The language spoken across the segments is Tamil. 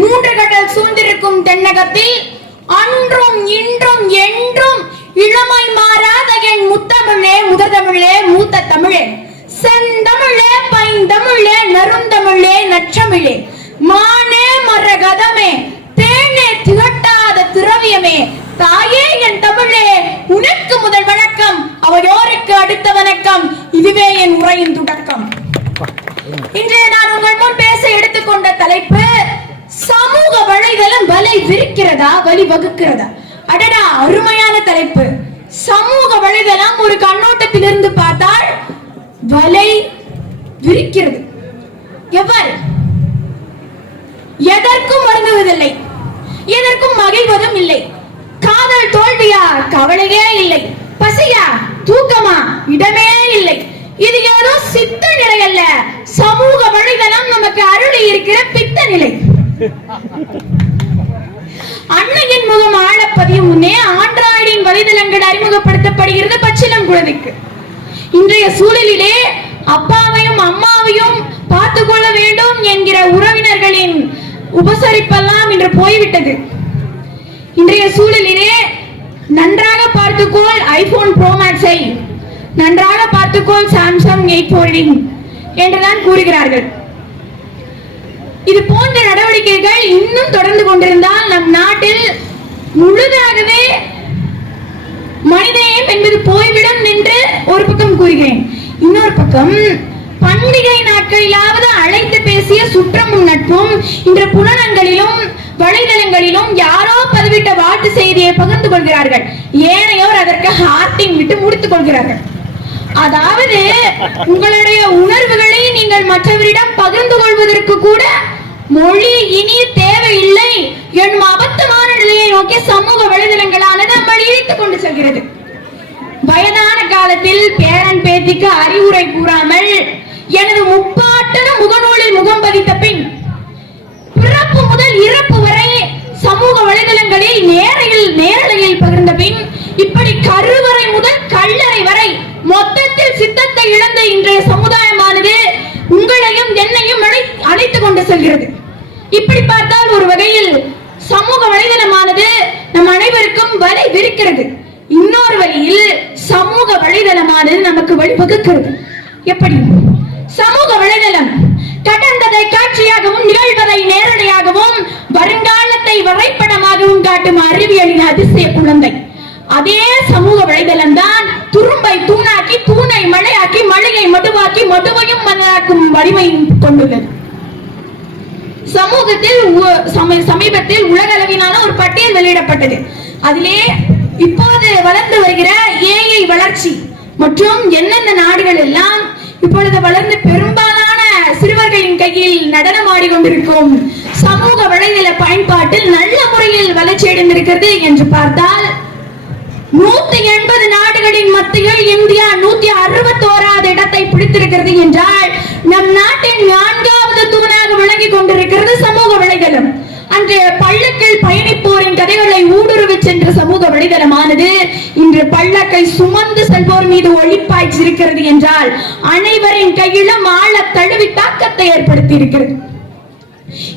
மூன்று கடல் சூழ்ந்திருக்கும் தென்னகத்தில் அன்றும் இன்றும் என்றும் இளமை மாறாத என் முத்தமிழே, முதற்தமிழே, மூத்த தமிழே, செந்தமிழே, பைந்தமிழே, நறுந்தமிழே, நற்றமிழே, மானே மரகதமே, தேனே திகட்டாத திரவியமே, தாயே என் தமிழே, உனக்கு முதல் வணக்கம், அவையோருக்கு அடுத்த வணக்கம். இதுவே என் உரையின் தொடக்கம். இன்றைய நான் உங்கள் முன் பேச எடுத்துக்கொண்ட தலைப்பு சமூக வலைதளம் வலை விரிக்கிறதா, வழி வகுக்கிறதா? அடடா, அருமையான தலைப்பு. சமூக வலைதளம் ஒரு கண்ணோட்டத்திலிருந்து பார்த்தால் வலை விரிக்கிறது. எவ்வாறு? எதற்கும் வருந்துவதில்லை, எதற்கும் மகிழ்வதும் இல்லை. காதல் தோல்வியா, கவலையே இல்லை. பசியா, தூக்கமா, இடமே இல்லை. இது ஏதோ சித்த நிலை அல்ல, சமூக வலைதளம் நமக்கு அருளி இருக்கிற பித்த நிலை. அன்னையின் முகம் ஆழப்பதியும் முன்னே ஆண்ட்ராய்டின் வலைதளங்கள் அறிமுகப்படுத்தப்படுகிறது பச்சிளம் குழந்தைக்கு. இன்றைய சூழலிலே அப்பாவையும் அம்மாவையும் பார்த்துக் கொள்ள வேண்டும் என்கிற உறவினர்களின் உபசரிப்பெல்லாம் இன்று போய்விட்டது. இன்றைய சூழலிலே நன்றாக பார்த்துக்கொள் ஐபோன் ப்ரோ மேக்ஸை, நன்றாக பார்த்துக்கொள் சாம்சங் 8 என்றுதான் கூறுகிறார்கள். இது போன்ற நடவடிக்கைகள் இன்னும் தொடர்ந்து கொண்டிருந்தால் நம் நாட்டில் முழுதாகவே மனிதநேயம் என்பது போய்விடும் என்று ஒரு பக்கம் கூறுகிறேன். இன்னொரு பக்கம் பண்டிகை நாட்களிலாவது அழைத்து பேசிய சுற்றமும் நட்பும் இன்று புலனங்களிலும் வலைதளங்களிலும் யாரோ பதிவிட்ட வாழ்த்து செய்தியை பகிர்ந்து கொள்கிறார்கள். ஏனையோர் அதற்கு ஹார்ட்டிங் விட்டு முடித்துக் கொள்கிறார்கள். அதாவது உங்களுடைய உணர்வுகளை நீங்கள் மற்றவரிடம் பகிர்ந்து கொள்வதற்கு கூட மொழி இனி தேவையில்லை என்னும் அபத்தமான நிலையை நோக்கி சமூக வலைதளங்களானது நம்மை இழுத்துக் கொண்டு செல்கிறது. வயதான காலத்தில் பேரன் பேத்திக்கு அறிவுரை கூறாமல் எனது முப்பாட்டன முகநூலில் முகம் பதித்த பின் பிறப்பு முதல் இறப்பு வரை சமூக வலைதளங்களில் நேரலையில் பகிர்ந்த பின் இப்படி கருவறை முதல் கல்லறை வரை மொத்தத்தில் சித்தத்தை இழந்த இன்றைய சமுதாயமானது உங்களையும் என்னையும் அழைத்துக் கொண்டு செல்கிறது. இப்படி பார்த்தால் ஒரு வகையில் சமூக வலைதளமானது நம் அனைவருக்கும் வலை விரிக்கிறது. இன்னொரு வழியில் சமூக வலைதளமானது நமக்கு வழிவகுக்கிறது. எப்படி? சமூக வலைதளம் கடந்ததை காட்சியாகவும் நிகழ்வதை நேரடியாகவும் வருங்காலத்தை வரைபடமாகவும் காட்டும் அறிவியலின் அதிசய குழந்தை. அதே சமூக வலைதளம் தான் துரும்பை தூணாக்கி, தூணை மழையாக்கி, மழையை மடுவாக்கி, மடுவையும் மண்ணாக்கும் வலிமை கொண்டுள்ளது. சமூகத்தில் சமீபத்தில் உலக அளவிலான ஒரு பட்டியல் வெளியிடப்பட்டது. அதிலே இப்போது வளர்ந்து வருகிற ஏஐ வளர்ச்சி மற்றும் எந்தெந்த நாடுகள் எல்லாம் இப்பொழுது வளர்ந்து பெரும்பாலான சிறுவர்களின் கையில் நடனம் ஆடிக்கொண்டிருக்கும் சமூக வலைதள பயன்பாட்டில் நல்ல முறையில் வளர்ச்சி அடைந்திருக்கிறது என்று பார்த்தால் 180 நாடுகளின் மத்தியில் இந்தியா 161வது இடத்தை பிடித்திருக்கிறது என்றால் நம் நாட்டின் 4வது தூணாக விளங்கி கொண்டிருக்கிறது சமூக வலைதளம். அன்று பள்ளக்கில் பயணிப்போரின் கதைகளை ஊடுருவி சென்ற சமூக வலைதளமானது இன்று பள்ளக்கை சுமந்து செல்வோர் மீது ஒளிப்பாய்ச்சிருக்கிறது என்றால் அனைவரின் கையிலும் ஆழ தழுவி தாக்கத்தை ஏற்படுத்தி இருக்கிறது.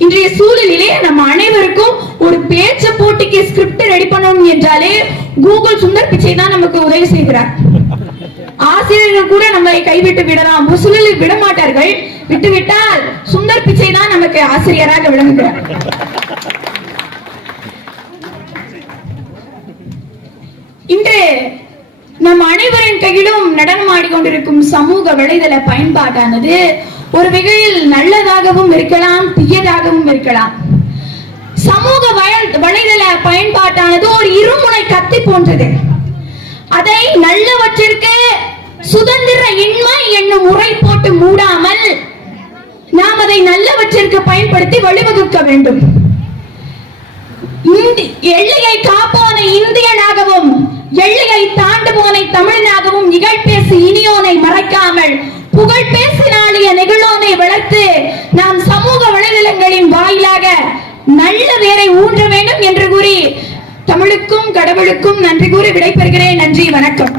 இன்றைய சூழலிலே நம்ம அனைவருக்கும் ஒரு பேச்ச போட்டிக்கு ஸ்கிரிப்ட் ரெடி பண்ணணும் என்றாலே கூகுள் சுந்தர் பிச்சை தான் நமக்கு உதவி செய்கிறார். ஆசிரியர்கள் கூட நம்மை கைவிட்டு விடலாம், ஒரு சூழலில் விட மாட்டார்கள். விட்டுவிட்டால் சுந்தர் பிச்சை தான் நமக்கு ஆசிரியராக விளங்குகிறார். இன்று நம் அனைவரின் கையிலும் நடனம் ஆடிக்கொண்டிருக்கும் சமூக வலைதள பயன்பாட்டானது ஒரு வகையில் நல்லதாகவும் இருக்கலாம், தீயதாகவும் இருக்கலாம். சமூக வலைதள பயன்பாட்டானது ஒரு இருமுனை கத்தி போன்றது. அதை நல்லவற்றிற்கு சுதந்திர இன்மை என்னும் முறை போட்டு மூடாமல் நாம் அதை நல்லவற்றிற்கு பயன்படுத்தி வழிவகுக்க வேண்டும். எல்லையை காப்போனை இந்தியனாகவும் எல்லையை தாண்டுவோனை தமிழனாகவும் இகழ்பேசி இனியோனை மறைக்காமல் புகழ் பேசி நாளிய நெகிழோனை வளர்த்து நாம் சமூக வலைதளங்களின் வாயிலாக நல்ல வேரை ஊன்ற வேண்டும் என்று கூறி தமிழுக்கும் கடவுளுக்கும் நன்றி கூறி விடைபெறுகிறேன். நன்றி, வணக்கம்.